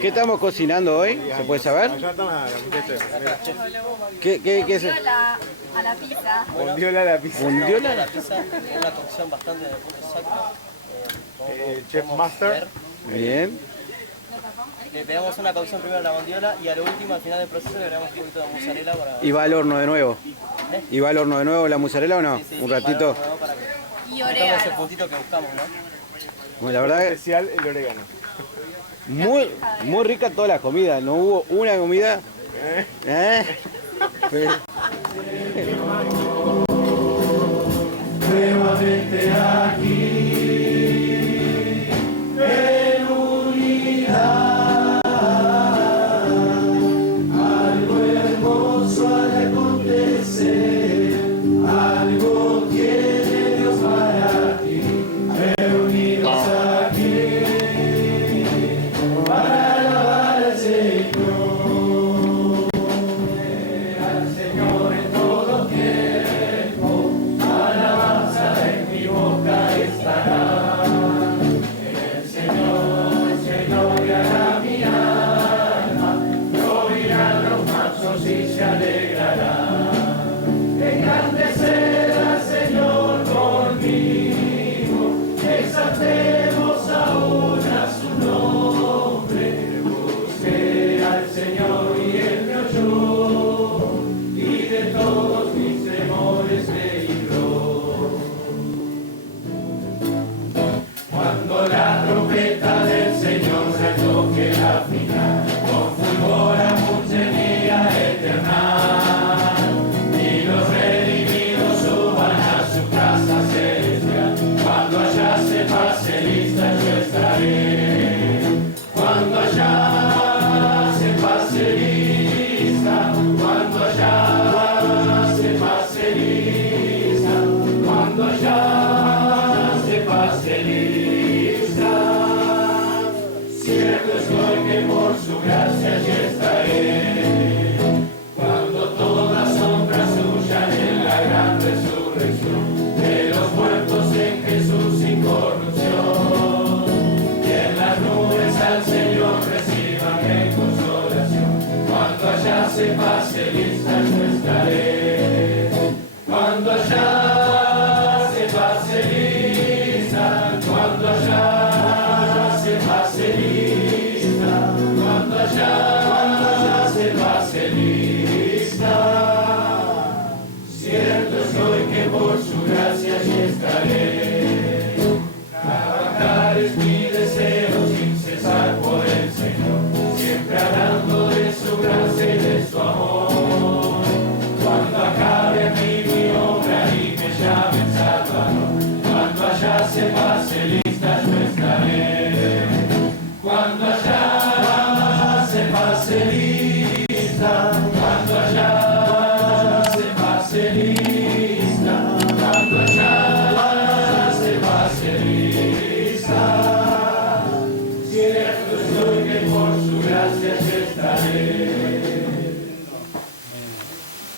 ¿Qué estamos cocinando hoy? ¿Se puede saber? ¿Qué es? A la pizza. Bondiola a la pizza. ¿Bondiola a la pizza? Una cocción bastante exacta. Chef Master. Bien. Le pegamos una cocción primero a la bondiola y a lo último, al final del proceso, le agregamos un poquito de mozzarella para... ¿Y va al horno de nuevo? ¿Y va al horno de nuevo la mozzarella o no? Sí, un ratito. Para que y orégano. ese puntito que buscamos, ¿no? Bueno, la verdad es especial el orégano. Muy rica toda la comida. No hubo una comida. Nuevamente aquí en unidad, algo hermoso ha de acontecer, algo tiene Dios para ti, reunidos aquí para alabar al Señor, al Señor en todo tiempo. Alabanza en mi boca estará. El Señor guiará mi alma, lo oirán los mansos y se alegrarán. Engrandecer al Señor conmigo, exaltemos ahora su nombre. Busqué al Señor y Él me oyó, y de todos mis temores me libró. Cuando la trompeta del Señor se toque la final, con fulgor apuntería eterna, y los redimidos suban a su casa celestial. Cuando allá se pase lista yo estaré. Cuando allá se pase lista, cuando allá se pase lista, cuando allá se pase lista, cierto estoy que por su gracia allí estaré. Cuando todas sombras huyan en la gran resurrección de los muertos en Jesús sin corrupción, y en las nubes al Señor reciban en consolación. Cuando allá se pase lista yo estaré. Cuando allá se pase lista, cuando allá se pase lista, cuando allá se pase lista, cierto estoy que por su gracia allí estaré. Trabajar es mi deseo sin cesar por el Señor, siempre hablando de su gracia y de su amor. Cuando acabe aquí mi obra y me llamen Salvador, cuando allá se pase lista yo estaré. Cuando allá se pase lista, cuando allá se pase lista, cuando allá se pase lista, cierto estoy que por su gracia yo estaré.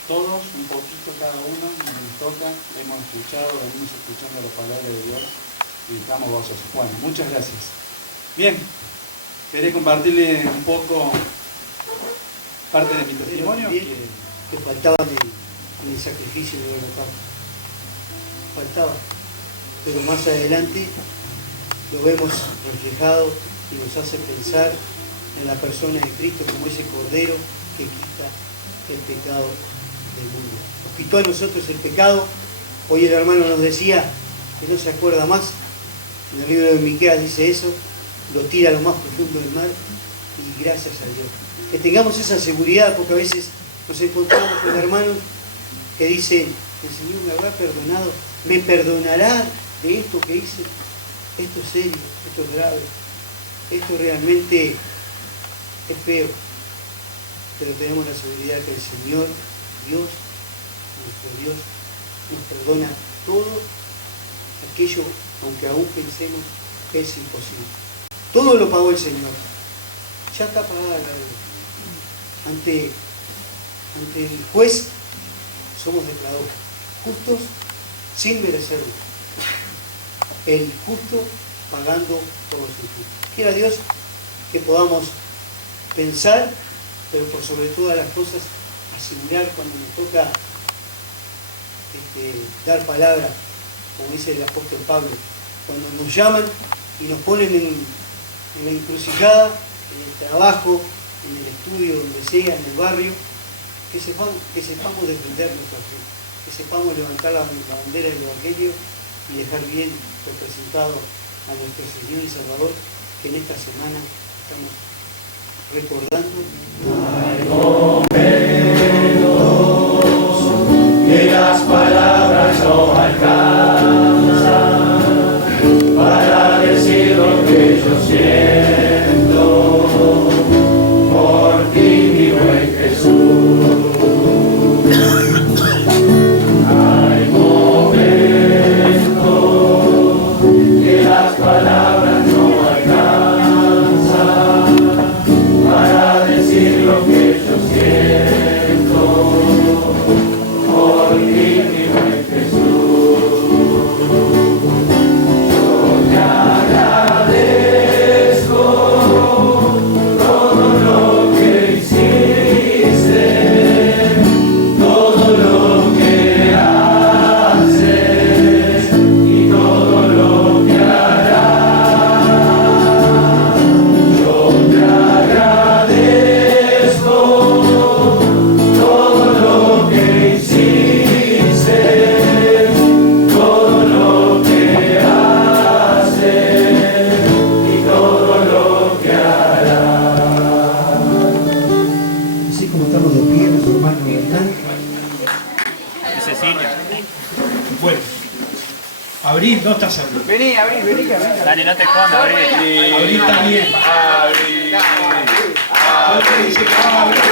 Todos, un poquito cada uno, nos toca, hemos escuchado, venimos escuchando la palabra de Dios y estamos gozosos. Bueno, muchas gracias. Bien, quería compartirle un poco parte de mi testimonio. Que faltaba en el sacrificio de la paz. Faltaba. Pero más adelante lo vemos reflejado y nos hace pensar en la persona de Cristo como ese Cordero que quita el pecado del mundo. Nos quitó a nosotros el pecado. Hoy el hermano nos decía que no se acuerda más. En el libro de Miqueas dice eso, lo tira a lo más profundo del mar y gracias a Dios. Que tengamos esa seguridad, porque a veces nos encontramos con hermanos que dicen, el Señor me habrá perdonado, me perdonará de esto que hice. Esto es serio, esto es grave, esto realmente es feo. Pero tenemos la seguridad que el Señor, Dios, nuestro Dios, nos perdona todo aquello, aunque aún pensemos que es imposible. Todo lo pagó el Señor. Ya está pagada la deuda. Ante el juez somos declarados justos sin merecerlo. El justo pagando todo su justo. Quiera Dios que podamos pensar, pero por sobre todas las cosas asegurar cuando nos toca dar palabra, como dice el apóstol Pablo, cuando nos llaman y nos ponen en la encrucijada, en el trabajo, en el estudio, donde sea, en el barrio, que sepamos defender nuestra fe, que sepamos levantar la bandera del Evangelio y dejar bien representado a nuestro Señor y Salvador, que en esta semana estamos recordando. Hay momentos que las palabras no alcanzan para decir lo que yo siento por ti, mi buen Jesús. Hay momentos que las palabras no alcanzan para decir lo que yo siento por ti, mi buen Jesús. Yo te agradezco todo lo que hiciste, todo lo que haces y todo lo que harás. Yo te agradezco todo lo que hiciste, todo lo que haces y todo lo que harás. Así como estamos de pie, nuestro hermano Hernán. Bueno, Abril, no estás Abril. Vení, vení. Dani, no te escondas, Abril también.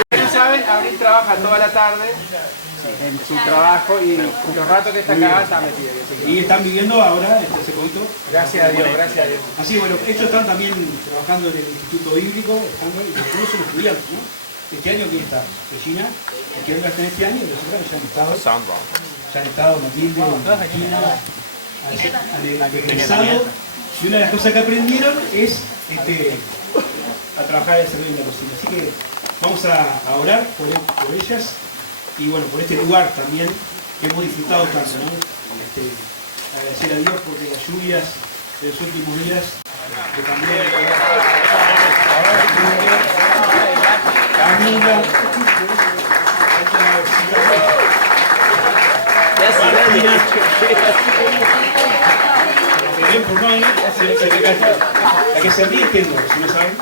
Ustedes saben, Abril trabaja toda la tarde en su trabajo y los ratos que está acá está metido. Y están viviendo ahora, se contó. Gracias a Dios, gracias a Dios. Así, bueno, ellos están también trabajando en el Instituto Bíblico, y algunos son estudiantes, ¿no? ¿Este año quién está? Regina, que entra en este año, y los otros ya han estado en Matilde, en Regina, han egresado, y una de las cosas que aprendieron es a trabajar en el servicio de la cocina. Así que vamos a orar por ellas y bueno, por este lugar también que hemos disfrutado tanto, ¿no? Agradecer a Dios porque las lluvias de los últimos días que también Camila, Hermione, la que se ríe es Kendall, si no saben.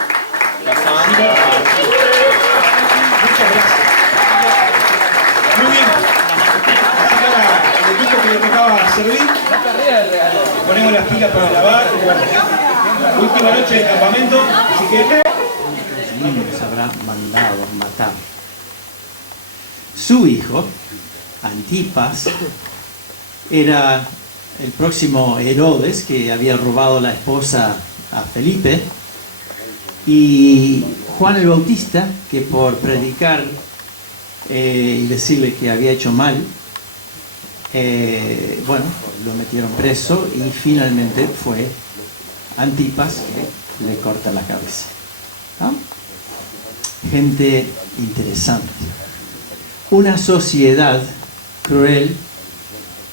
Muchas gracias. Muy bien. Así que ahora el equipo que le tocaba servir, ponemos las pilas para lavar. Última noche de campamento, así que los niños habrán mandado matar. Su hijo, Antipas, era el próximo Herodes que había robado la esposa a Felipe, y Juan el Bautista, que por predicar y decirle que había hecho mal, bueno, lo metieron preso y finalmente fue Antipas que le corta la cabeza. ¿No? Gente interesante. Una sociedad cruel,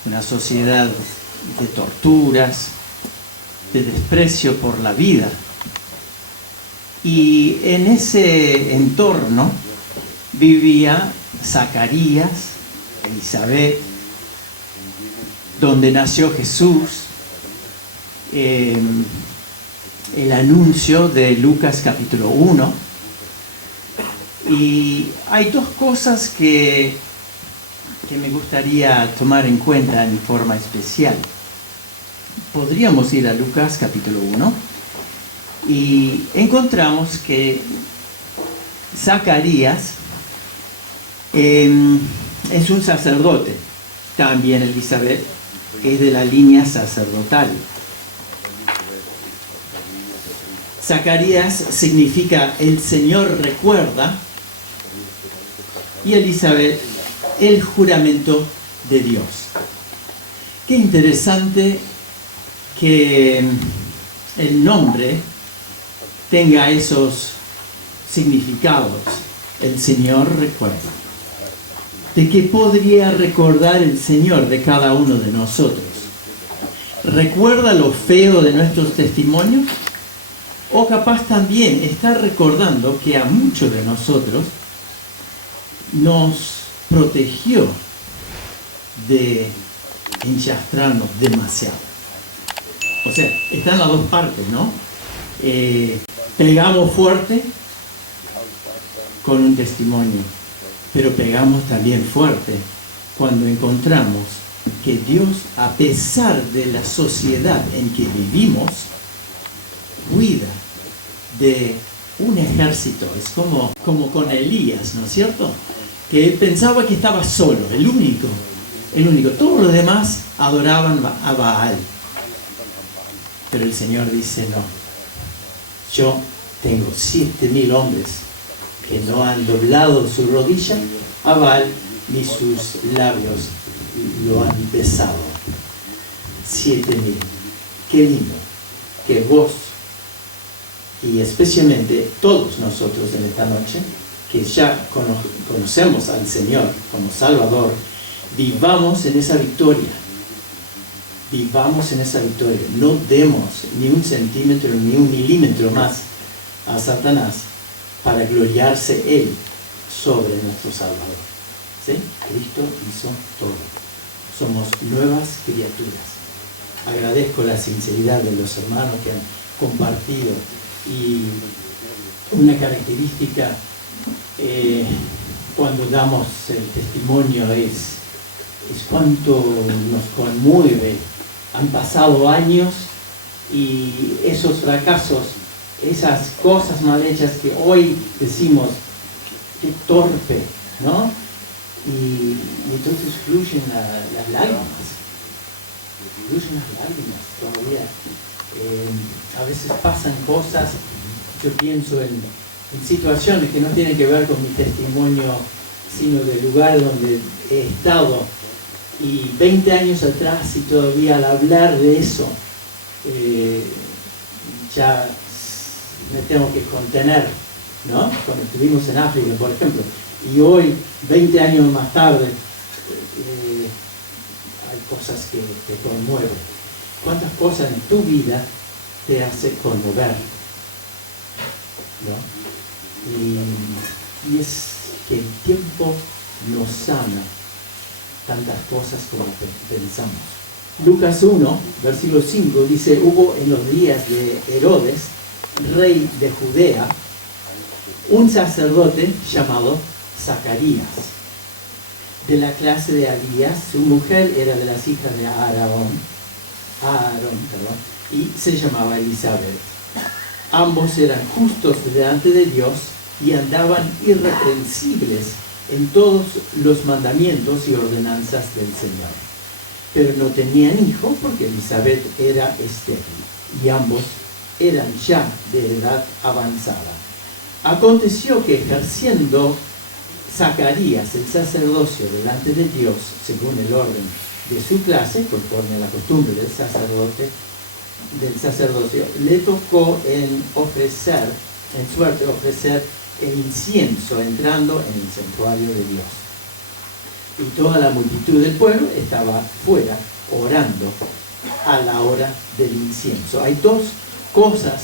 una sociedad de torturas, de desprecio por la vida. Y en ese entorno vivía Zacarías, Elizabeth, donde nació Jesús, el anuncio de Lucas capítulo 1. Y hay dos cosas que me gustaría tomar en cuenta en forma especial. Podríamos ir a Lucas capítulo 1 y encontramos que Zacarías es un sacerdote. También Elizabeth es de la línea sacerdotal. Zacarías significa el Señor recuerda, y Elizabeth el juramento de Dios. Qué interesante que el nombre tenga esos significados. El Señor recuerda. ¿De qué podría recordar el Señor de cada uno de nosotros? ¿Recuerda lo feo de nuestros testimonios? O capaz también está recordando que a muchos de nosotros nos protegió de enchastrarnos demasiado. O sea, están las dos partes, ¿no? Pegamos fuerte con un testimonio, pero pegamos también fuerte cuando encontramos que Dios, a pesar de la sociedad en que vivimos, cuida de un ejército. Es como con Elías, ¿no es cierto? Que él pensaba que estaba solo, el único. Todos los demás adoraban a Baal. Pero el Señor dice, no. Yo tengo 7,000 hombres que no han doblado su rodilla a Baal, ni sus labios lo han besado. 7,000. Qué lindo que vos, y especialmente todos nosotros en esta noche, que ya conocemos al Señor como Salvador, vivamos en esa victoria. Vivamos en esa victoria. No demos ni un centímetro ni un milímetro más a Satanás para gloriarse Él sobre nuestro Salvador. ¿Sí? Cristo hizo todo. Somos nuevas criaturas. Agradezco la sinceridad de los hermanos que han compartido. Y una característica cuando damos el testimonio es cuánto nos conmueve. Han pasado años y esos fracasos, esas cosas mal hechas que hoy decimos, qué torpe, ¿no? Y entonces fluyen las lágrimas. Fluyen las lágrimas todavía. A veces pasan cosas, yo pienso en situaciones que no tienen que ver con mi testimonio, sino del lugar donde he estado. Y 20 años atrás, y todavía al hablar de eso, ya me tengo que contener, ¿no? Cuando estuvimos en África, por ejemplo. Y hoy, 20 años más tarde, hay cosas que te conmueven. ¿Cuántas cosas en tu vida te hace conmover? ¿No? Y es que el tiempo nos sana tantas cosas como pensamos. Lucas 1, versículo 5, dice, hubo en los días de Herodes, rey de Judea, un sacerdote llamado Zacarías, de la clase de Abías. Su mujer era de las hijas de Aarón, y se llamaba Elizabeth. Ambos eran justos delante de Dios y andaban irreprensibles en todos los mandamientos y ordenanzas del Señor. Pero no tenían hijo porque Elizabeth era estéril y ambos eran ya de edad avanzada. Aconteció que ejerciendo Zacarías el sacerdocio delante de Dios, según el orden de su clase, conforme a la costumbre del sacerdocio, le tocó en suerte ofrecer el incienso entrando en el santuario de Dios. Y toda la multitud del pueblo estaba fuera orando a la hora del incienso. Hay dos cosas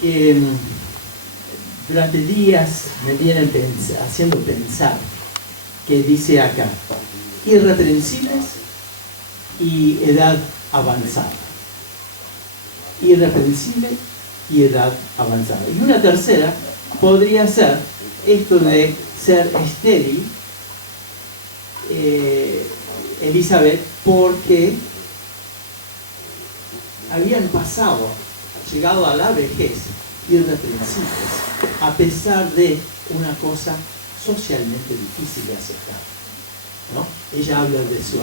que durante días me vienen haciendo pensar, que dice acá, irreprensibles y edad avanzada. Irreprensible y edad avanzada. Y una tercera podría ser esto de ser estéril, Elizabeth, porque habían llegado a la vejez irreprensibles, a pesar de una cosa socialmente difícil de aceptar, ¿no? Ella habla de su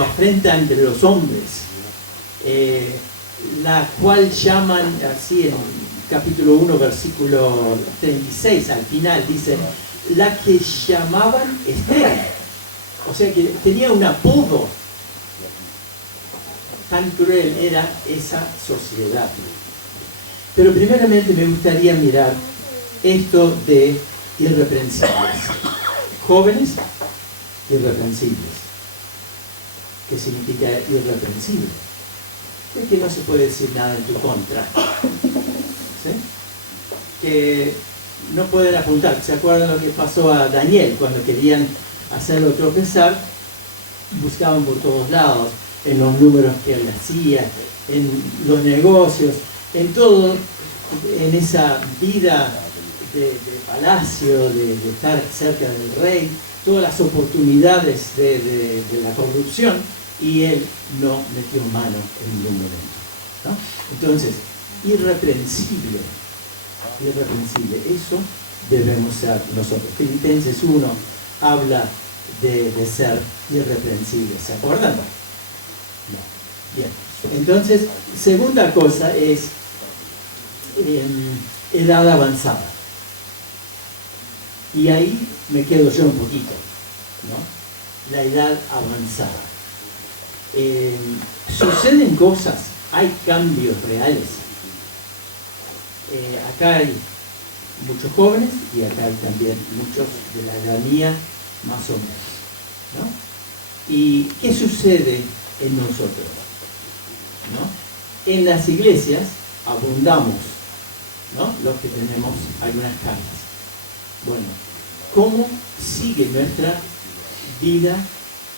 afrenta entre los hombres, la cual llaman, así en capítulo 1, versículo 36, al final dice, la que llamaban estéril. O sea que tenía un apodo. Tan cruel era esa sociedad. Pero primeramente me gustaría mirar esto de irreprensibles. Jóvenes, irreprensibles. ¿Qué significa irreprensible? Es que no se puede decir nada en tu contra. ¿Sí? Que no pueden apuntar. ¿Se acuerdan lo que pasó a Daniel cuando querían hacerlo tropezar? Buscaban por todos lados, en los números que él hacía, en los negocios, en todo, en esa vida de palacio, de estar cerca del rey, todas las oportunidades de la corrupción, y él no metió mano en ningún momento, ¿no? Entonces, irreprensible, eso debemos ser nosotros. Filipenses 1 habla de ser irreprensible, ¿se acuerdan? No. Bien. Entonces, segunda cosa es edad avanzada. Y ahí me quedo yo un poquito, ¿no? La edad avanzada. Suceden cosas, hay cambios reales. Acá hay muchos jóvenes y acá hay también muchos de la edad mía, más o menos, ¿no? ¿Y qué sucede en nosotros? ¿No? En las iglesias abundamos, ¿no? Los que tenemos algunas casas. Bueno, ¿cómo sigue nuestra vida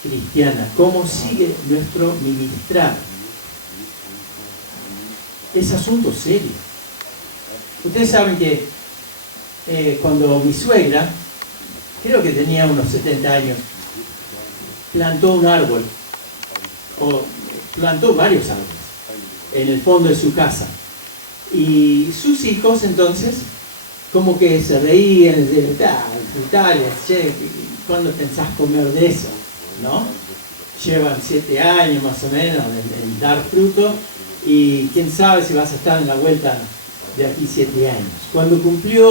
cristiana? ¿Cómo sigue nuestro ministrar? Es asunto serio. Ustedes saben que cuando mi suegra, creo que tenía unos 70 años, plantó un árbol, o plantó varios árboles, en el fondo de su casa. Y sus hijos entonces, como que se reían, de che, ¿cuándo pensás comer de eso? ¿No? Llevan 7 años más o menos en dar fruto, y quién sabe si vas a estar en la vuelta de aquí 7 años. Cuando cumplía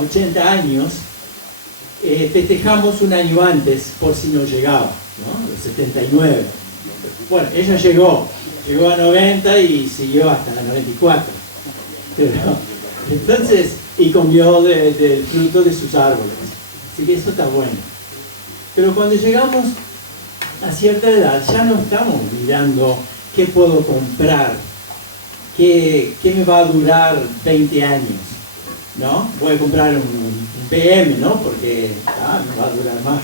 80 años, festejamos un año antes por si no llegaba, ¿no? Los 79. Bueno, ella llegó a 90 y siguió hasta la 94. Pero, entonces, y comió del fruto de sus árboles. Así que eso está bueno. Pero cuando llegamos a cierta edad, ya no estamos mirando qué puedo comprar, qué me va a durar 20 años, ¿no? Voy a comprar un BM, ¿no? Porque me va a durar más.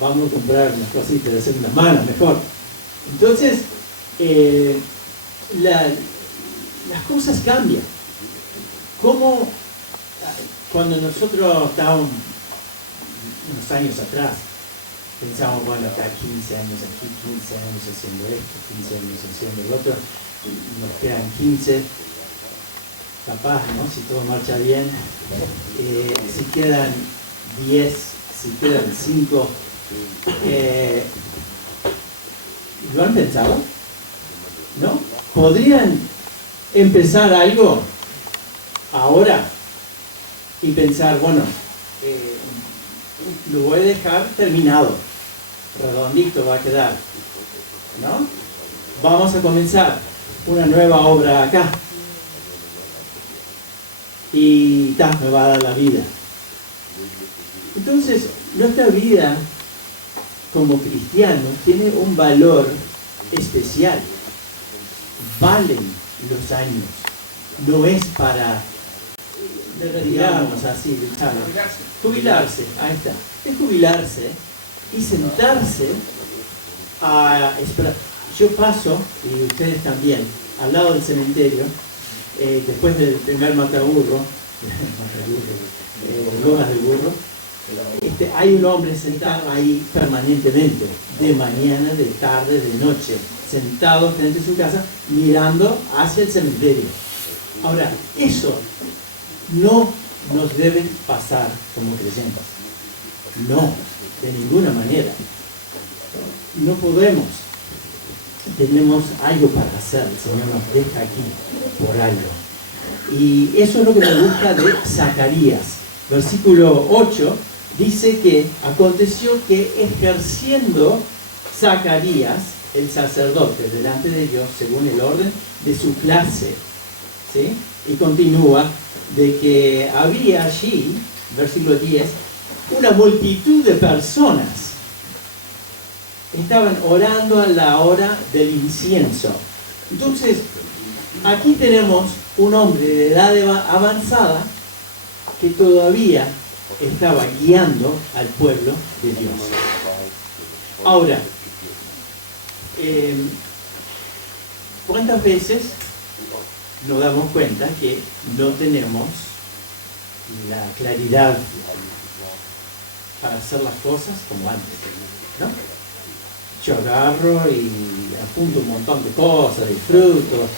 vamos a comprar unas cositas de segunda mano, mejor. Entonces, las cosas cambian. Como cuando nosotros estábamos unos años atrás, pensamos, bueno, acá 15 años aquí, 15 años haciendo esto, 15 años haciendo el otro, nos quedan 15, capaz, ¿no? Si todo marcha bien, si quedan 10, si quedan 5, ¿lo han pensado? ¿No? ¿Podrían empezar algo ahora y pensar, bueno, lo voy a dejar terminado, redondito va a quedar, ¿no? Vamos a comenzar una nueva obra acá y me va a dar la vida. Entonces, nuestra vida como cristianos tiene un valor especial. Valen los años. No es para retirarnos así, jubilarse, ahí está. Es jubilarse y sentarse a esperar. Yo paso, y ustedes también, al lado del cementerio, después del primer mataburro, lomas del burro, hay un hombre sentado ahí permanentemente, de mañana, de tarde, de noche, sentado frente a su casa, mirando hacia el cementerio. Ahora, eso no nos debe pasar como creyentes. No, de ninguna manera. No podemos. Tenemos algo para hacer. El Señor nos deja aquí por algo. Y eso es lo que me gusta de Zacarías. Versículo 8 dice que aconteció que ejerciendo Zacarías, el sacerdote, delante de Dios, según el orden de su clase, ¿sí? Y continúa de que había allí, versículo 10, una multitud de personas. Estaban orando a la hora del incienso. Entonces, aquí tenemos un hombre de edad avanzada que todavía estaba guiando al pueblo de Dios. Ahora, ¿cuántas veces nos damos cuenta que no tenemos la claridad para hacer las cosas como antes, ¿no? Yo agarro y apunto un montón de cosas, disfruto,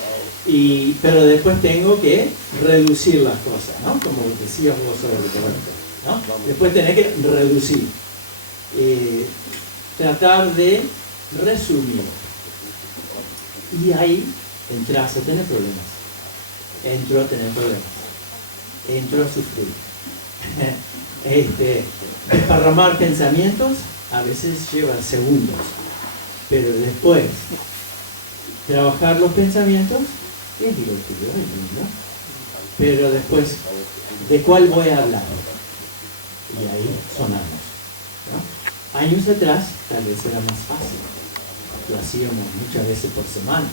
pero después tengo que reducir las cosas, ¿no? Como decías vos sobre el correcto, ¿no? Después tenés que reducir, tratar de resumir, y ahí entras a tener problemas. Entro a tener problemas, entro a sufrir. Desparramar pensamientos a veces lleva segundos, pero después trabajar los pensamientos es divertido, es lindo, pero después, ¿de cuál voy a hablar? Y ahí sonamos, ¿no? Años atrás tal vez era más fácil, lo hacíamos muchas veces por semana,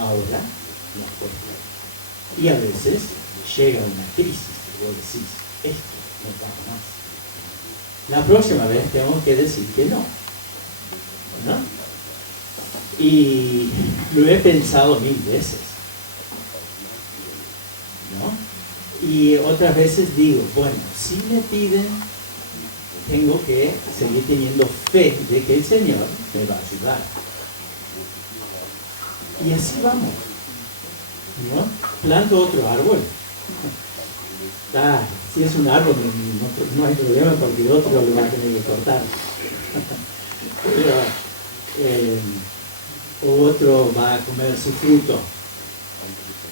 ahora nos cuesta. Y a veces llega una crisis y vos decís, esto no da más. La próxima vez tengo que decir que no, ¿no? Y lo he pensado 1000 veces, ¿no? Y otras veces digo, bueno, si me piden, tengo que seguir teniendo fe de que el Señor me va a ayudar. Y así vamos, ¿no? Planto otro árbol. Si es un árbol no hay problema porque el otro lo va a tener que cortar. Pero otro va a comer su fruto.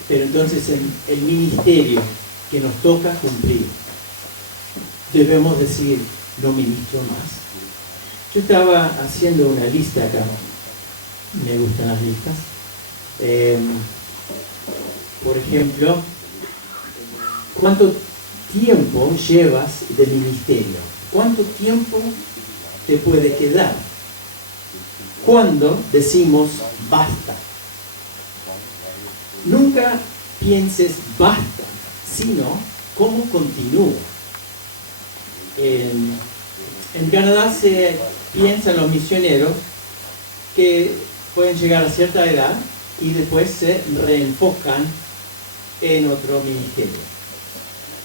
Pero entonces en el ministerio que nos toca cumplir, debemos decir, no ministro más. Yo estaba haciendo una lista acá, me gustan las listas. Por ejemplo, ¿cuánto tiempo llevas de ministerio? ¿Cuánto tiempo te puede quedar? ¿Cuándo decimos basta? Nunca pienses basta, sino cómo continúo. En Canadá se piensa en los misioneros que pueden llegar a cierta edad y después se reenfocan en otro ministerio.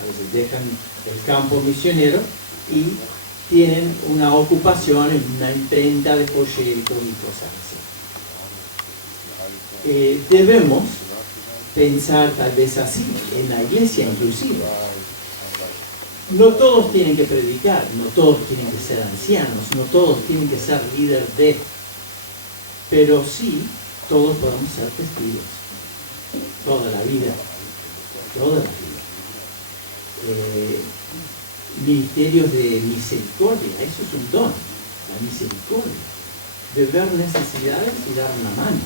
A veces dejan el campo misionero y tienen una ocupación en una imprenta de folletos y cosas así. Debemos pensar tal vez así, en la iglesia inclusive. No todos tienen que predicar, no todos tienen que ser ancianos, no todos tienen que ser líderes de, pero sí, todos podemos ser testigos. Toda la vida, toda la vida. Ministerios de misericordia, eso es un don, la misericordia. De ver necesidades y dar una mano.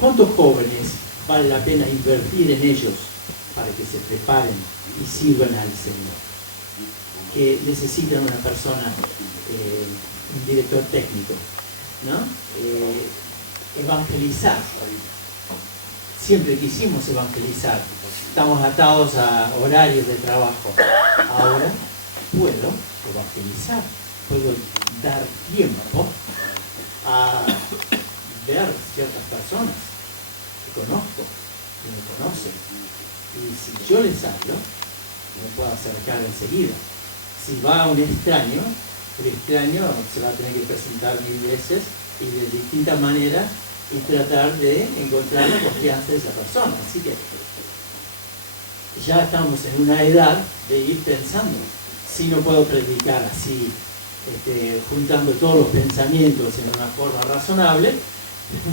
¿Cuántos jóvenes vale la pena invertir en ellos para que se preparen y sirvan al Señor? Que necesitan una persona, un director técnico, ¿no? Evangelizar. Siempre quisimos evangelizar. Estamos atados a horarios de trabajo. Ahora puedo evangelizar, puedo dar tiempo a ver ciertas personas que conozco, que me conocen. Y si yo les hablo, me puedo acercar enseguida. Si va un extraño, el extraño se va a tener que presentar 1000 veces y de distintas maneras y tratar de encontrar la confianza de esa persona. Así que ya estamos en una edad de ir pensando. Si no puedo predicar así, juntando todos los pensamientos en una forma razonable,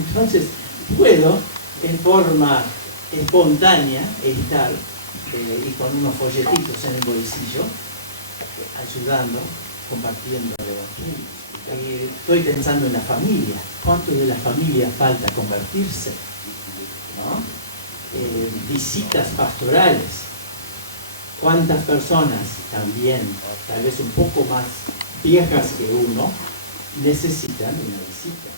entonces puedo en forma espontánea estar y con unos folletitos en el bolsillo, ayudando, compartiendo el Evangelio. Estoy pensando en la familia. ¿Cuántos de la familia falta convertirse? ¿No? Visitas pastorales. ¿Cuántas personas también, tal vez un poco más viejas que uno, necesitan una visita?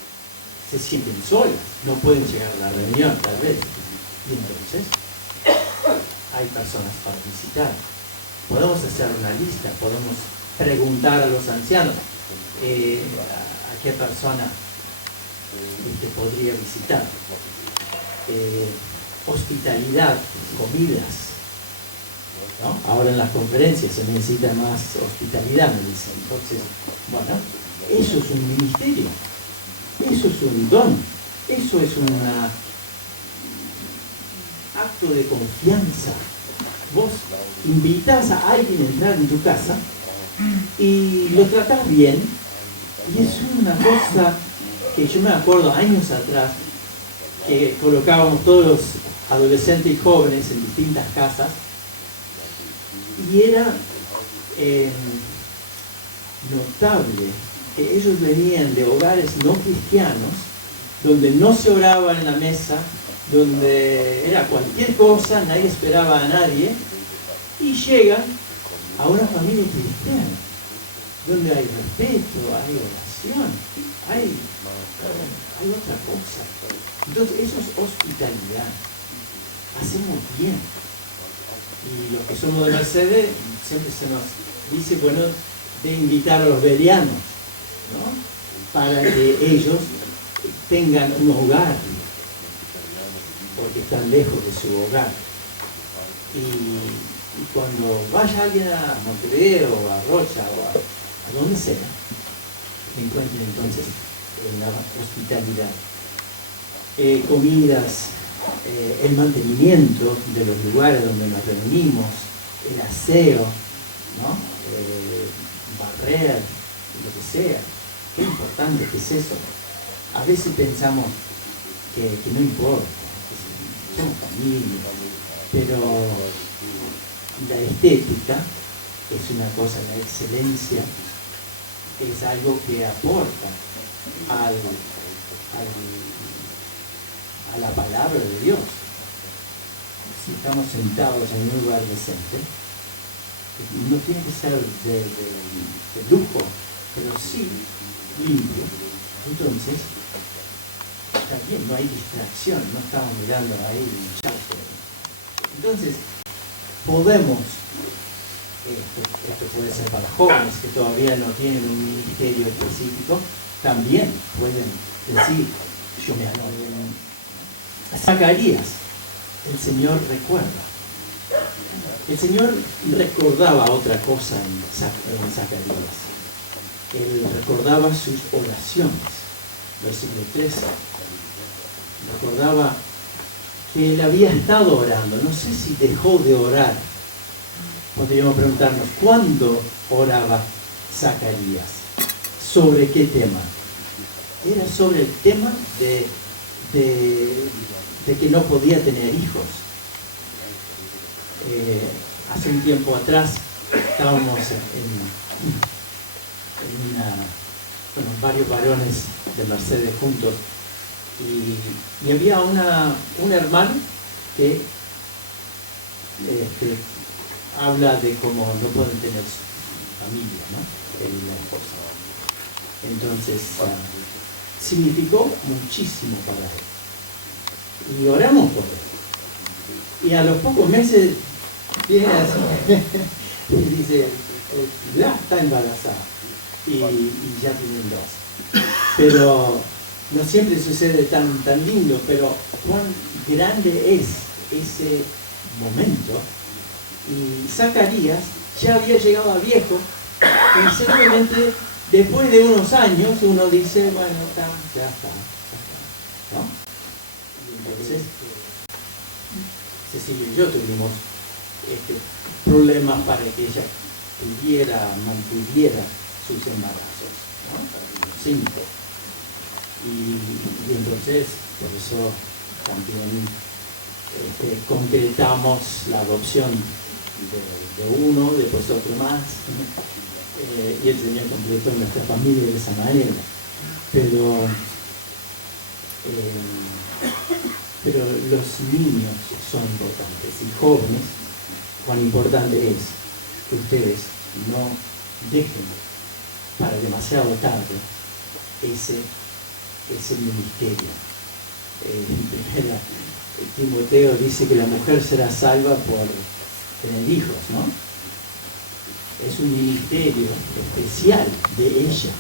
Se sienten solas, no pueden llegar a la reunión tal vez. Y entonces hay personas para visitar. Podemos hacer una lista, podemos preguntar a los ancianos a qué persona podría visitar. Hospitalidad, comidas, ¿no? Ahora en las conferencias se necesita más hospitalidad, me dicen. Entonces, bueno, eso es un ministerio, eso es un don, eso es un acto de confianza. Vos invitas a alguien a entrar en tu casa y lo tratás bien, y es una cosa que yo me acuerdo años atrás que colocábamos todos los adolescentes y jóvenes en distintas casas y era notable que ellos venían de hogares no cristianos donde no se oraba en la mesa, donde era cualquier cosa, nadie esperaba a nadie, y llegan a una familia cristiana, donde hay respeto, hay oración, hay otra cosa. Entonces eso es hospitalidad, hacemos bien. Y los que somos de Mercedes, siempre se nos dice, bueno, de invitar a los belianos, ¿no? Para que ellos tengan un hogar, porque están lejos de su hogar. Y cuando vaya alguien a Montevideo o a Rocha o a donde sea, encuentren entonces la hospitalidad. Comidas, el mantenimiento de los lugares donde nos reunimos, el aseo, ¿no? Barrer, lo que sea. Qué importante que es eso. A veces pensamos que no importa, que somos familia, pero la estética es una cosa, la excelencia es algo que aporta a la palabra de Dios. Si estamos sentados en un lugar decente, no tiene que ser de lujo, pero sí limpio. Entonces, también no hay distracción, no estamos mirando ahí un charco. Entonces, podemos esto puede ser para jóvenes que todavía no tienen un ministerio específico, también pueden decir, yo me anoto. Zacarías, el Señor recuerda. El Señor recordaba otra cosa en Zacarías. Él recordaba sus oraciones. Versículo 13. Recordaba que él había estado orando. No sé si dejó de orar. Podríamos preguntarnos, ¿cuándo oraba Zacarías? ¿Sobre qué tema? Era sobre el tema de que no podía tener hijos. Hace un tiempo atrás estábamos varios varones de Mercedes juntos y había un hermano que habla de cómo no pueden tener familia, ¿no? Él y la esposa. Entonces significó muchísimo para él y oramos por él. Y a los pocos meses viene así y dice, ya está embarazada y ya tienen dos. Pero no siempre sucede tan lindo, pero cuán grande es ese momento. Y Zacarías ya había llegado a viejo y simplemente después de unos años uno dice, bueno, ya está, ¿no? Y entonces Cecilia y yo tuvimos problemas para que ella mantuviera sus embarazos, ¿no? 5. Y entonces, por eso también concretamos la adopción de uno, después otro más, y el Señor completó nuestra familia de esa manera. Pero los niños son importantes y jóvenes, cuán importante es que ustedes no dejen para demasiado tarde ese ministerio. Timoteo dice que la mujer será salva por tener hijos, ¿no? Es un ministerio especial de ella.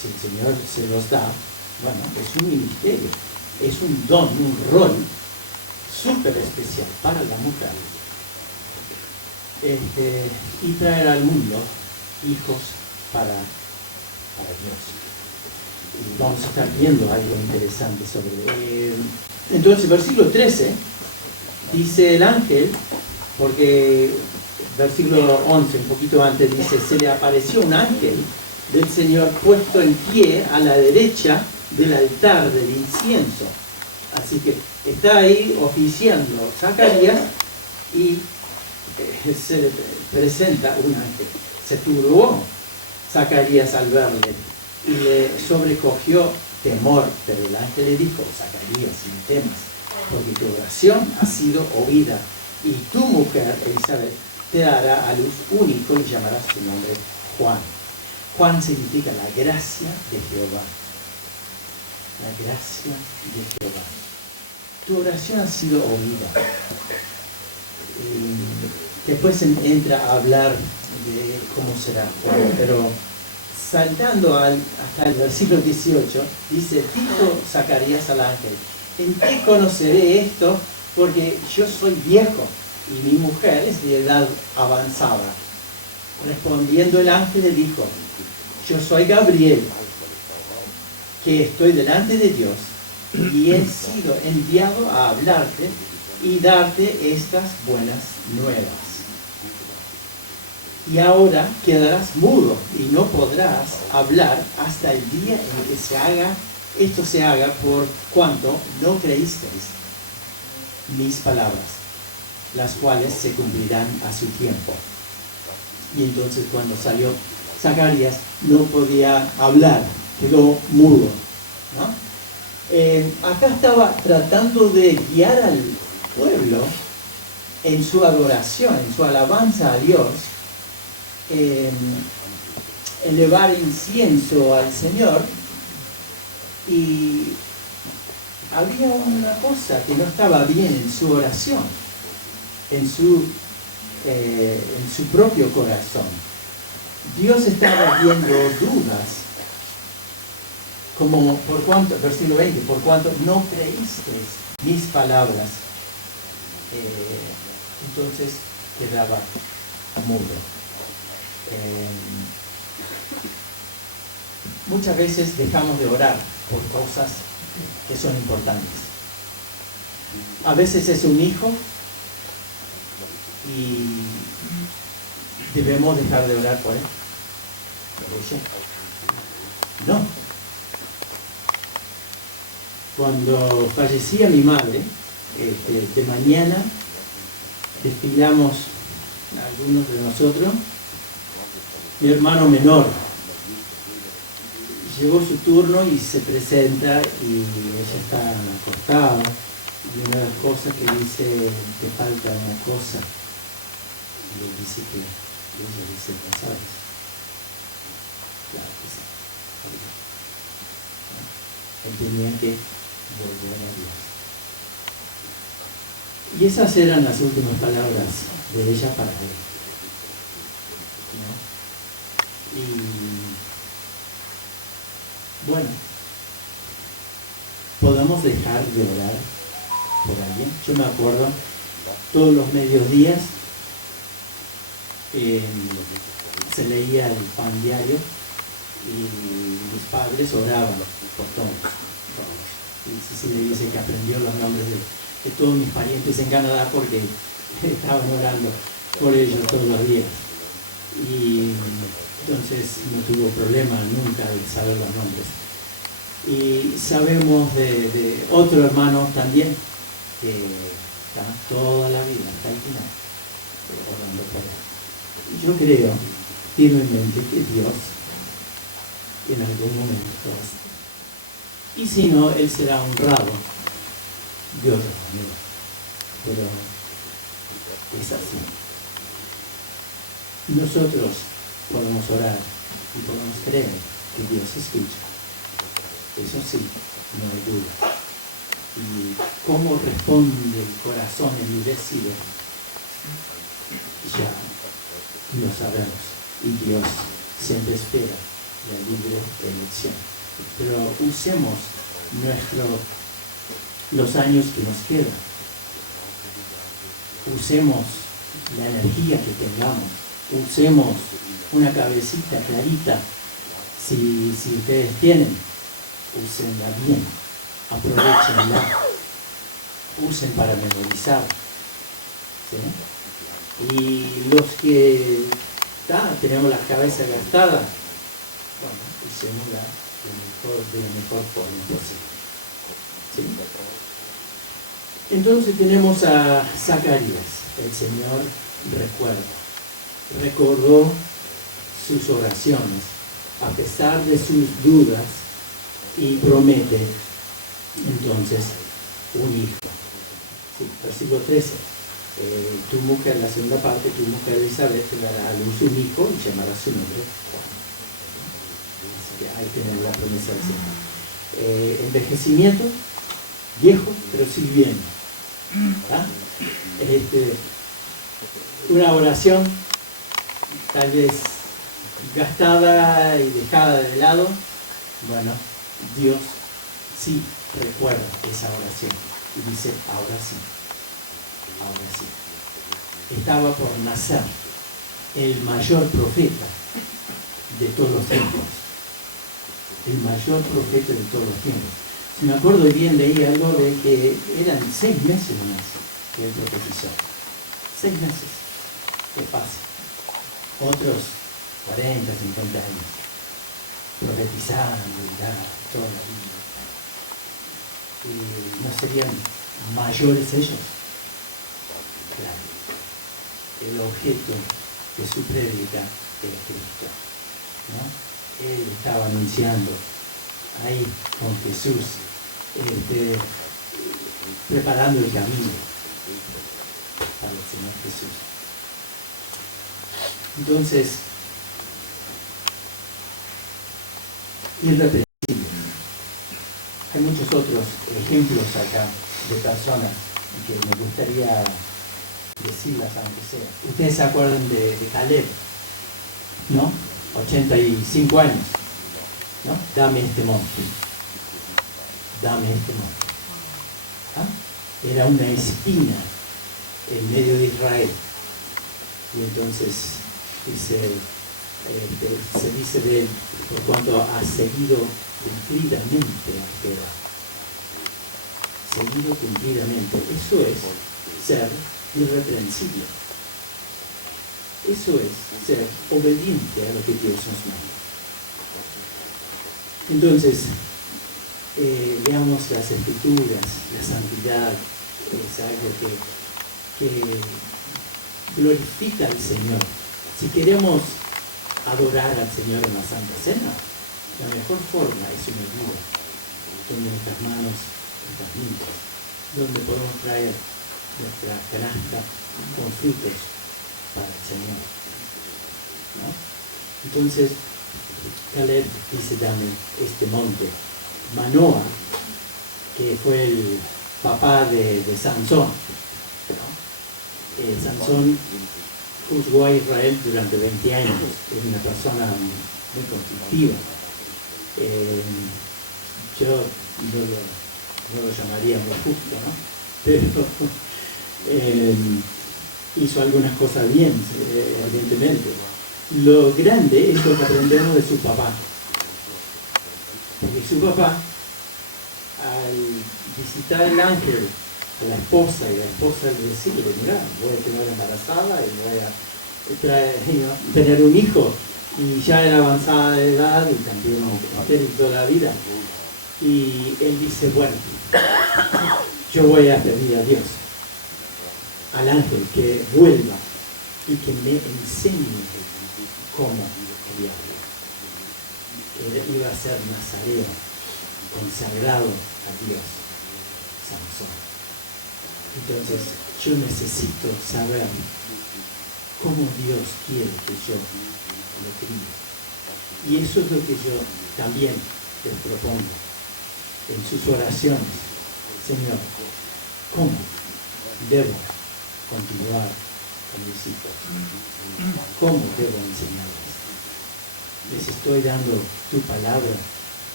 Si el Señor se los da, bueno, es un ministerio, es un don, un rol súper especial para la mujer. Y traer al mundo hijos para Dios. Y vamos a estar viendo algo interesante sobre entonces, versículo 13, dice el ángel, porque versículo 11, un poquito antes, dice, se le apareció un ángel del Señor puesto en pie a la derecha del altar del incienso. Así que está ahí oficiando Zacarías y se le presenta un ángel. Se turbó Zacarías al verle y le sobrecogió temor, pero el ángel le dijo, Zacarías, no temas, porque tu oración ha sido oída y tu mujer, Elizabeth, te dará a luz un hijo y llamarás su nombre Juan. Juan significa la gracia de Jehová. La gracia de Jehová. Tu oración ha sido oída. Después entra a hablar de cómo será Juan, pero saltando hasta el versículo 18, dice, dijo Zacarías al ángel, ¿en qué conoceré esto? Porque yo soy viejo y mi mujer es de edad avanzada. Respondiendo el ángel le dijo, yo soy Gabriel, que estoy delante de Dios y he sido enviado a hablarte y darte estas buenas nuevas. Y ahora quedarás mudo y no podrás hablar hasta el día en que esto se haga por cuanto no creísteis mis palabras, las cuales se cumplirán a su tiempo. Y entonces cuando salió Zacarías no podía hablar, quedó mudo, ¿no? Acá estaba tratando de guiar al pueblo en su adoración, en su alabanza a Dios, elevar incienso al Señor, y había una cosa que no estaba bien en su oración, en su en su propio corazón. Dios estaba viendo dudas, como por cuanto, versículo 20, por cuanto no creísteis mis palabras, entonces quedaba mudo. Muchas veces dejamos de orar por cosas que son importantes. A veces es un hijo y debemos dejar de orar por él. ¿Por ella? No. Cuando fallecía mi madre, de mañana desfilamos algunos de nosotros. Mi hermano menor llegó su turno y se presenta y ella está acostada. Y una de las cosas que dice, te falta una cosa. Y él dice que ella dice, ¿no sabes? Claro que sí. Él tenía que volver a Dios. Y esas eran las últimas palabras de ella para él. ¿No? Y bueno, podemos dejar de orar por alguien. Yo me acuerdo, todos los mediodías se leía el pan diario y mis padres oraban por todos. Y Cecilia dice que aprendió los nombres de todos mis parientes en Canadá porque estaban orando por ellos todos los días. Y entonces no tuvo problema nunca de saber los nombres. Y sabemos de otro hermano también que está toda la vida hasta el final orando por él. Yo creo firmemente que Dios en algún momento, y si no, él será honrado de otra manera, pero es así. Nosotros podemos orar y podemos creer que Dios escucha. Eso sí, no hay duda. Y cómo responde el corazón endurecido, ya lo sabemos. Y Dios siempre espera la libre elección. Pero usemos los años que nos quedan. Usemos la energía que tengamos. Usemos una cabecita clarita. Si ustedes tienen, úsenla bien, aprovechenla, usen para memorizar, ¿sí? Y los que tenemos la cabeza gastada, bueno, usémosla de la mejor forma posible, ¿sí? Entonces tenemos a Zacarías. El Señor recordó sus oraciones a pesar de sus dudas y promete entonces un hijo. Sí, versículo 13. Tu mujer, la segunda parte, tu mujer Elizabeth te dará a luz un hijo y llamará su nombre Juan. Así que ahí tenemos la promesa del Señor. Envejecimiento, viejo, pero sirviendo. ¿Ah? Una oración tal vez gastada y dejada de lado. Bueno, Dios sí recuerda esa oración y dice, ahora sí. Estaba por nacer el mayor profeta de todos los tiempos. El mayor profeta de todos los tiempos. Si me acuerdo bien, leí algo de que eran 6 meses nomás que él profetizó. 6 meses. ¿Qué pasa? Otros 40, 50 años profetizando y toda la vida. ¿No serían mayores ellos? Claro. El objeto de su prédica era Cristo, ¿no? Él estaba anunciando ahí con Jesús, preparando el camino para el Señor Jesús. Entonces, irreprensible. Hay muchos otros ejemplos acá de personas que me gustaría decirlas aunque sea. Ustedes se acuerdan de Caleb, ¿no? 85 años, ¿no? Dame este monte. Dame este monte. ¿Ah? Era una espina en medio de Israel. Y entonces se dice de él, por cuanto ha seguido cumplidamente a Jehová. Seguido cumplidamente. Eso es ser irreprensible. Eso es ser obediente a lo que Dios nos manda. Entonces, veamos las escrituras, la santidad, es algo que glorifica al Señor. Si queremos adorar al Señor en la Santa Cena, la mejor forma es una vida donde nuestras manos están limpias, donde podemos traer nuestra canasta con frutos para el Señor, ¿no? Entonces, Caleb dice, dame este monte. Manoah, que fue el papá de Sansón, ¿no? Sansón juzgó a Israel durante 20 años. Es una persona muy conflictiva. Yo no lo llamaría muy justo, ¿no? Pero hizo algunas cosas bien, evidentemente. Lo grande es lo que aprendemos de su papá. Porque su papá, al visitar el ángel a la esposa, y la esposa le decía, mira, voy a quedar embarazada y voy a tener un hijo, y ya era avanzada de edad y también estéril toda la vida. Y él dice, bueno, yo voy a pedir a Dios, al ángel, que vuelva y que me enseñe cómo criarlo. Él iba a ser nazareo, consagrado a Dios, Sansón. Entonces, yo necesito saber cómo Dios quiere que yo lo críe. Y eso es lo que yo también les propongo en sus oraciones. Señor, ¿cómo debo continuar con mis hijos? ¿Cómo debo enseñarles? Les estoy dando tu palabra,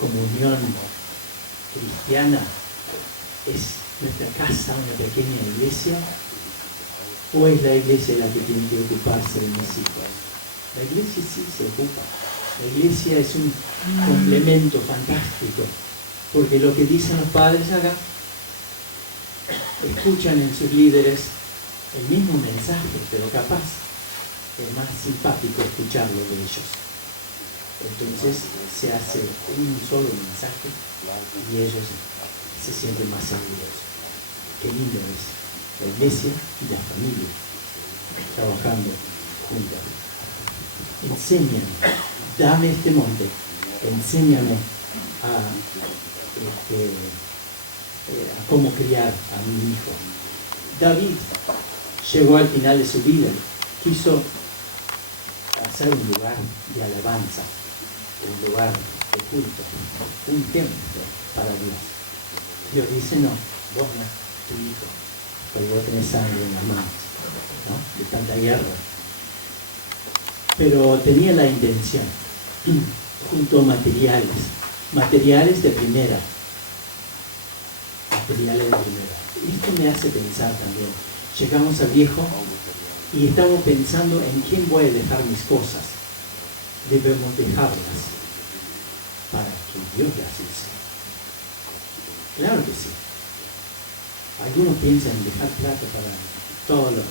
comunión cristiana. ¿Es nuestra casa una pequeña iglesia? ¿O es la iglesia la que tiene que ocuparse de mis hijos? La iglesia sí se ocupa. La iglesia es un complemento fantástico, porque lo que dicen los padres acá, escuchan en sus líderes el mismo mensaje, pero capaz es más simpático escucharlo de ellos. Entonces se hace un solo mensaje y ellos se sienten más seguros. Qué lindo es la iglesia y la familia trabajando juntas. Enséñame, dame este monte, enséñame a cómo criar a mi hijo. David llegó al final de su vida, quiso hacer un lugar de alabanza, un lugar de culto, un templo para Dios. Dios dice, no, vos no, tu hijo, porque vos tenés sangre en las manos, ¿no? De tanta guerra. Pero tenía la intención, junto a materiales de primera. Esto me hace pensar también. Llegamos al viejo y estamos pensando en quién voy a dejar mis cosas. Debemos dejarlas para que Dios las use. Claro que sí. Algunos piensan en dejar plata para todos los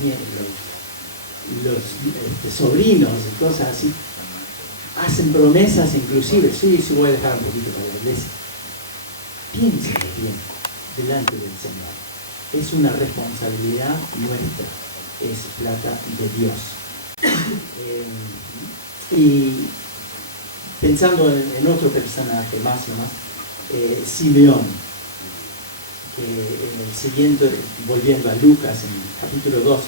sobrinos y cosas así. Hacen promesas inclusive, sí, voy a dejar un poquito para la iglesia. Piénsenlo bien delante del Señor. Es una responsabilidad nuestra, es plata de Dios. Y pensando en otro personaje más y más, Simeón, que en el siguiente, volviendo a Lucas en el capítulo 2,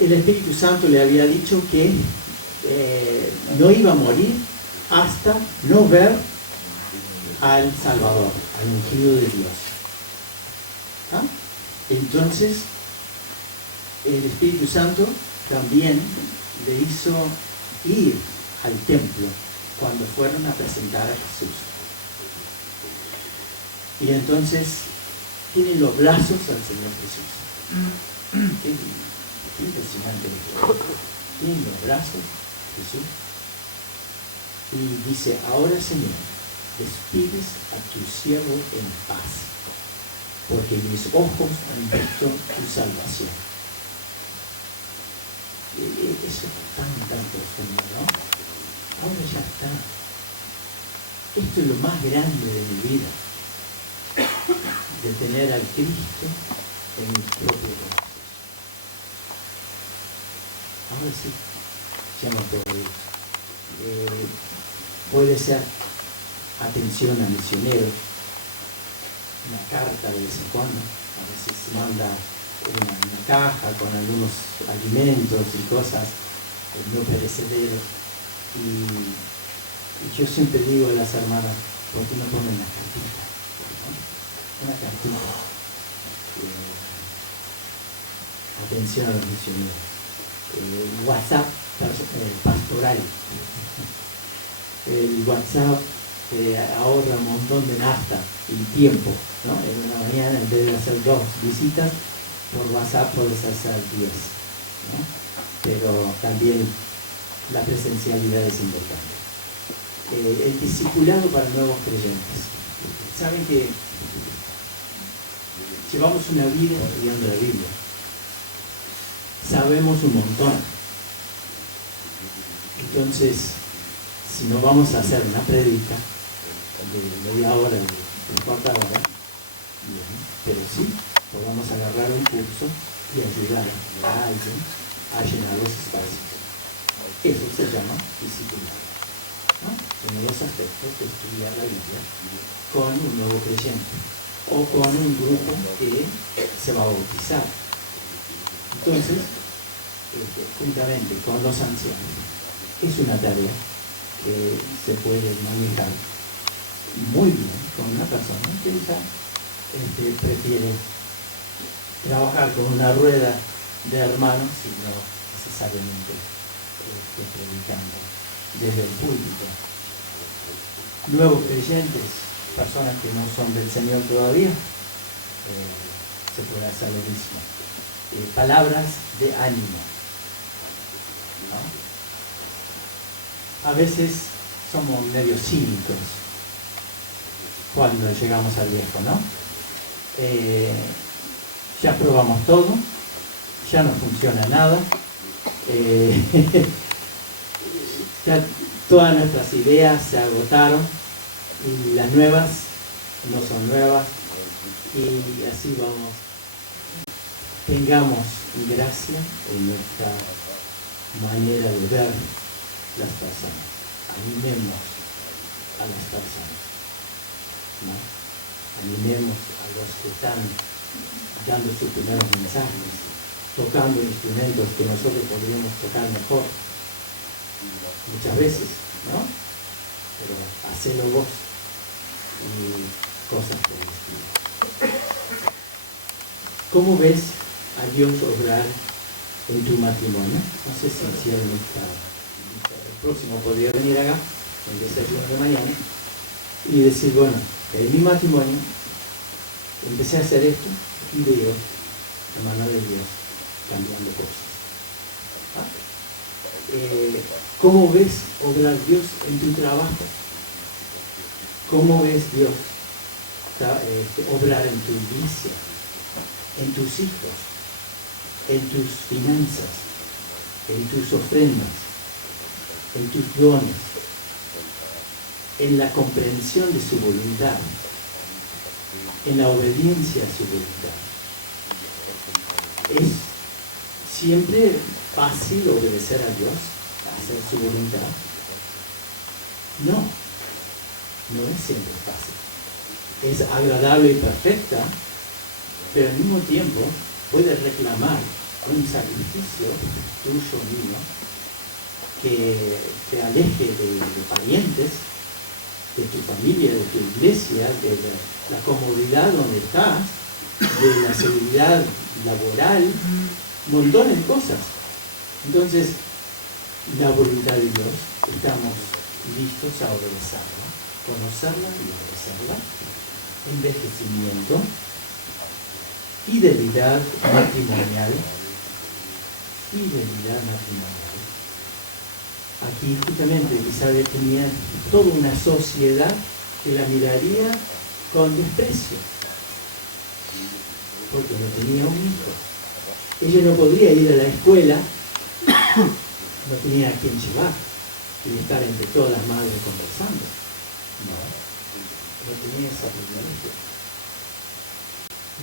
el Espíritu Santo le había dicho que no iba a morir hasta no ver al Salvador, al ungido de Dios. ¿Ah? Entonces el Espíritu Santo también le hizo ir al templo cuando fueron a presentar a Jesús. Y entonces tienen los brazos al Señor Jesús. Qué impresionante. Tienen los brazos Jesús. Y dice, ahora Señor, despides a tu siervo en paz, porque mis ojos han visto tu salvación. Eso es tan profundo, ¿no? Ahora ya está. Esto es lo más grande de mi vida, de tener al Cristo en mis propios brazos. Ahora sí, ya no puedo ir. Puede ser atención a misioneros, una carta de vez en cuando, a veces se manda una caja con algunos alimentos y cosas no perecederos. Y yo siempre digo a las hermanas, ¿por qué no ponen una cartita? ¿No? Una cartita. Atención a los misioneros. WhatsApp pastoral. El WhatsApp ahorra un montón de nafta y tiempo, ¿no? En una mañana, en vez de hacer 2 visitas, por WhatsApp puedes hacer 10, ¿no? Pero también la presencialidad es importante. El discipulado para nuevos creyentes. Saben que llevamos una vida estudiando la Biblia. Sabemos un montón. Entonces, si no vamos a hacer una predica de media hora, de cuarta hora, bien, pero sí, podamos agarrar un curso y ayudar a alguien a llenar los espacios. Eso se llama discipulado, ¿no? Uno de los aspectos de estudiar la Biblia con un nuevo creyente o con un grupo que se va a bautizar. Entonces, juntamente con los ancianos, es una tarea que se puede manejar muy bien con una persona que ya prefiere trabajar con una rueda de hermanos y no necesariamente predicando desde el púlpito. Nuevos creyentes, personas que no son del Señor todavía, se puede hacer lo mismo. Palabras de ánimo, ¿no? A veces somos medio cínicos cuando llegamos al viejo, ¿no? Ya probamos todo, ya no funciona nada, ya todas nuestras ideas se agotaron y las nuevas no son nuevas, y así vamos. Tengamos gracia en nuestra manera de ver las personas. Animemos a las personas, ¿no? Animemos a los que están dando sus primeros mensajes, tocando instrumentos que nosotros podríamos tocar mejor muchas veces, ¿no? Pero hacelo vos y cosas por el estilo. ¿Cómo ves a Dios obrar en tu matrimonio? No sé si hicieron el próximo podría venir acá, en el desayuno de mañana, y decir, bueno, en mi matrimonio empecé a hacer esto y veo la mano de Dios cambiando cosas. ¿Cómo ves obrar Dios en tu trabajo? ¿Cómo ves Dios obrar en tu iglesia, en tus hijos, en tus finanzas, en tus ofrendas, en tus dones, en la comprensión de su voluntad, en la obediencia a su voluntad? ¿Es siempre fácil obedecer a Dios, hacer su voluntad? No, no es siempre fácil. Es agradable y perfecta, pero al mismo tiempo puede reclamar un sacrificio tuyo mío que te aleje de parientes, de tu familia, de tu iglesia, de la comodidad donde estás, de la seguridad laboral, montones de cosas. Entonces, la voluntad de Dios, estamos listos a obedecerla, conocerla y obedecerla, envejecimiento, fidelidad matrimonial, Aquí justamente Elizabeth tenía toda una sociedad que la miraría con desprecio, porque no tenía un hijo. Ella no podría ir a la escuela, no tenía a quien llevar y estar entre todas las madres conversando. No tenía esa privilegio.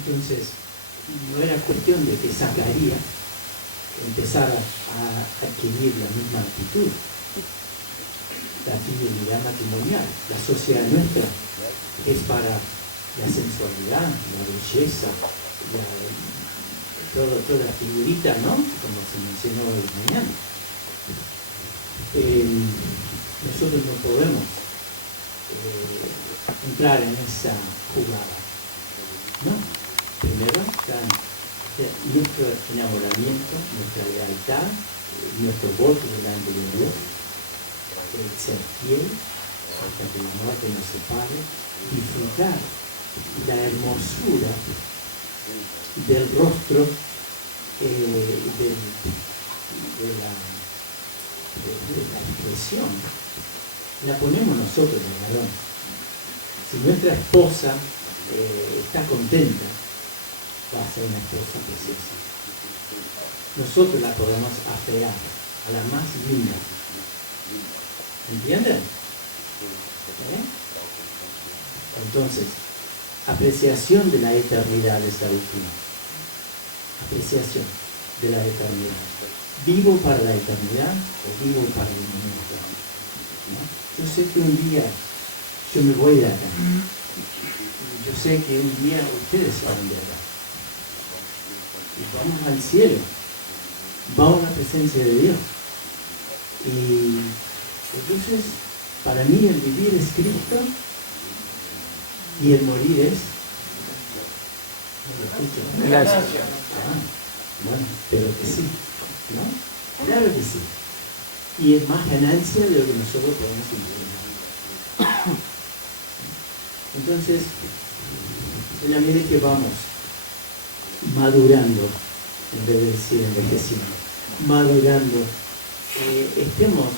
Entonces, no era cuestión de que Zacarías empezara a adquirir la misma actitud. La fidelidad matrimonial, la sociedad nuestra es para la sensualidad, la belleza, toda la figurita, ¿no? Como se mencionó hoy mañana. Nosotros no podemos entrar en esa jugada, ¿no? Primero está nuestro enamoramiento, nuestra lealtad, nuestro voto delante de Dios, el ser fiel hasta que la muerte nos separe, disfrutar la hermosura del rostro de la expresión. La ponemos nosotros en varón. Si nuestra esposa está contenta, va a ser una esposa preciosa. Nosotros la podemos afear a la más linda. ¿Entienden? Entonces, apreciación de la eternidad es la última. Apreciación de la eternidad. ¿Vivo para la eternidad o vivo para el momento? ¿No? Yo sé que un día yo me voy de acá. Yo sé que un día ustedes van de acá. Y vamos al cielo. Vamos a la presencia de Dios. Y entonces, para mí el vivir es Cristo y el morir es... Gracias. Bueno, pero que sí, ¿no? Claro que sí. Y es más ganancia de lo que nosotros podemos entender. Entonces, en la medida que vamos madurando, en vez de decir envejeciendo, madurando, estemos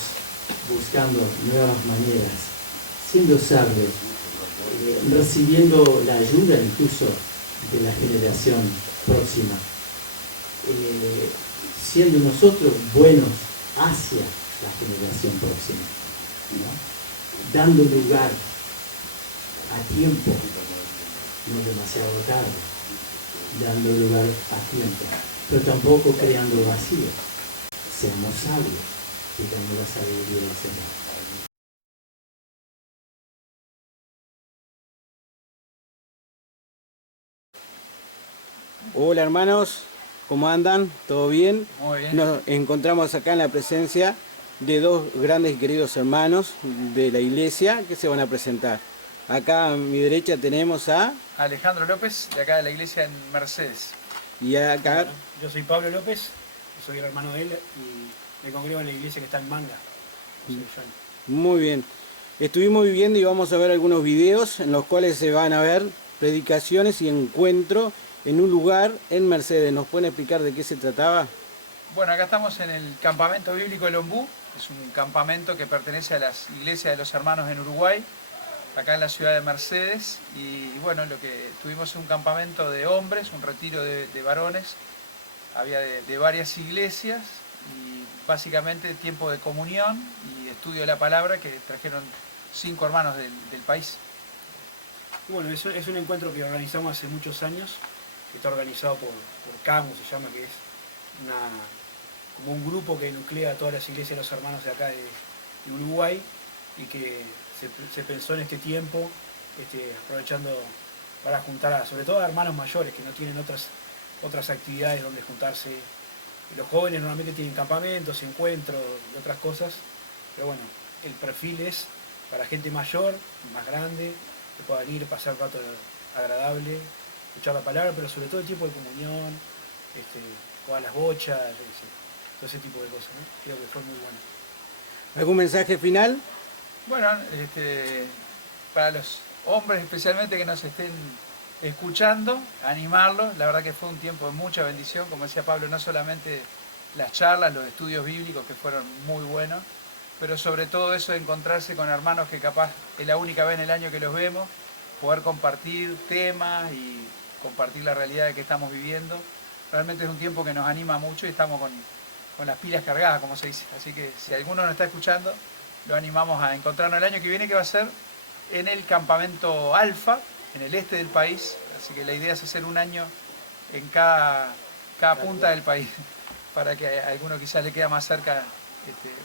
buscando nuevas maneras, siendo sabios, recibiendo la ayuda incluso de la generación próxima, siendo nosotros buenos hacia la generación próxima, ¿no? Dando lugar a tiempo, no demasiado tarde, dando lugar a tiempo, pero tampoco creando vacío. Seamos sabios, tengamos la sabiduría del Señor. Hola hermanos, ¿cómo andan? ¿Todo bien? Muy bien. Nos encontramos acá en la presencia de dos grandes y queridos hermanos de la iglesia que se van a presentar. Acá a mi derecha tenemos a... Alejandro López, de acá de la iglesia en Mercedes. Y acá... Yo soy Pablo López, soy el hermano de él y me congrego en la iglesia que está en Manga. Muy bien. Estuvimos viviendo y vamos a ver algunos videos en los cuales se van a ver predicaciones y encuentro en un lugar en Mercedes. ¿Nos pueden explicar de qué se trataba? Bueno, acá estamos en el campamento bíblico El Ombú. Es un campamento que pertenece a las iglesias de los hermanos en Uruguay, acá en la ciudad de Mercedes. Y bueno, lo que tuvimos un campamento de hombres, un retiro de varones. Había de varias iglesias y básicamente tiempo de comunión y estudio de la palabra que trajeron 5 hermanos del país. Bueno, es un encuentro que organizamos hace muchos años, que está organizado por CAMU, se llama, que es como un grupo que nuclea a todas las iglesias de los hermanos de acá de Uruguay y que se pensó en este tiempo, aprovechando para juntar sobre todo a hermanos mayores que no tienen otras actividades donde juntarse. Los jóvenes normalmente tienen campamentos, encuentros y otras cosas, pero bueno, el perfil es para gente mayor, más grande, que puedan ir, pasar un rato agradable, escuchar la palabra, pero sobre todo el tiempo de comunión, jugar las bochas, yo qué sé, todo ese tipo de cosas, ¿no? Creo que fue muy bueno. ¿Algún mensaje final? Bueno, para los hombres especialmente que nos estén escuchando, animarlos. La verdad que fue un tiempo de mucha bendición, como decía Pablo, no solamente las charlas, los estudios bíblicos que fueron muy buenos, pero sobre todo eso de encontrarse con hermanos que capaz es la única vez en el año que los vemos, poder compartir temas y compartir la realidad de que estamos viviendo. Realmente es un tiempo que nos anima mucho y estamos con las pilas cargadas, como se dice. Así que si alguno nos está escuchando, lo animamos a encontrarnos el año que viene, que va a ser en el campamento Alfa, en el este del país. Así que la idea es hacer un año en cada punta del país, para que a alguno quizás le queda más cerca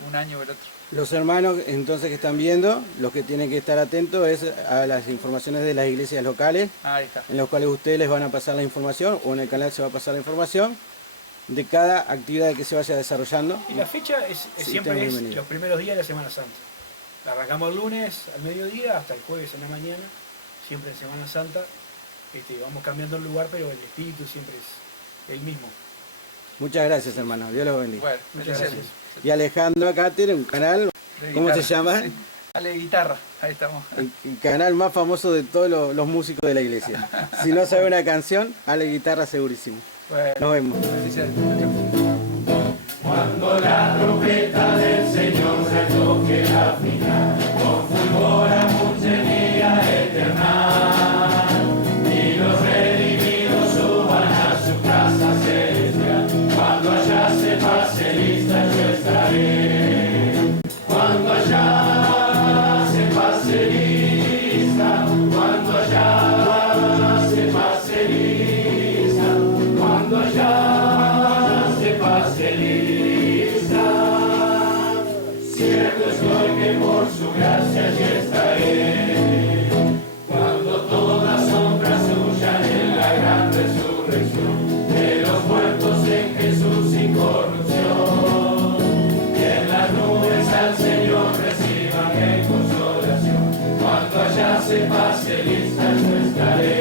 un año que el otro. Los hermanos entonces que están viendo, los que tienen que estar atentos es a las informaciones de las iglesias locales, Ahí está. en los cuales ustedes les van a pasar la información, o en el canal se va a pasar la información de cada actividad que se vaya desarrollando. Y la fecha siempre es bienvenido. los primeros días de la Semana Santa. La arrancamos el lunes al mediodía hasta el jueves en la mañana, siempre en Semana Santa. Vamos cambiando el lugar, pero el espíritu siempre es el mismo. Muchas gracias, hermanos. Dios los bendiga. Bueno, Muchas bendiciones. gracias. Y Alejandro acá tiene un canal, De ¿cómo se guitarra, llama? sí. Ale Guitarra, ahí estamos. El canal más famoso de todos los músicos de la iglesia. Si no sabe una canción, Ale Guitarra segurísimo. Bueno, Nos vemos. bendiciones. Cuando la trompeta del Señor se toque la final, con fulgor anunciaría eterna, y los redimidos suban a su casa celestial. Cuando allá se pase lista, yo estaré. Cuando allá se pase lista, cuando allá se pase lista, cuando allá se pase lista. Cierto estoy que por su gracia allí estaré. Cuando todas sombras huyan en la gran resurrección de los muertos en Jesús sin corrupción, y en las nubes al Señor reciban en consolación. Cuando allá se pase lista, yo estaré.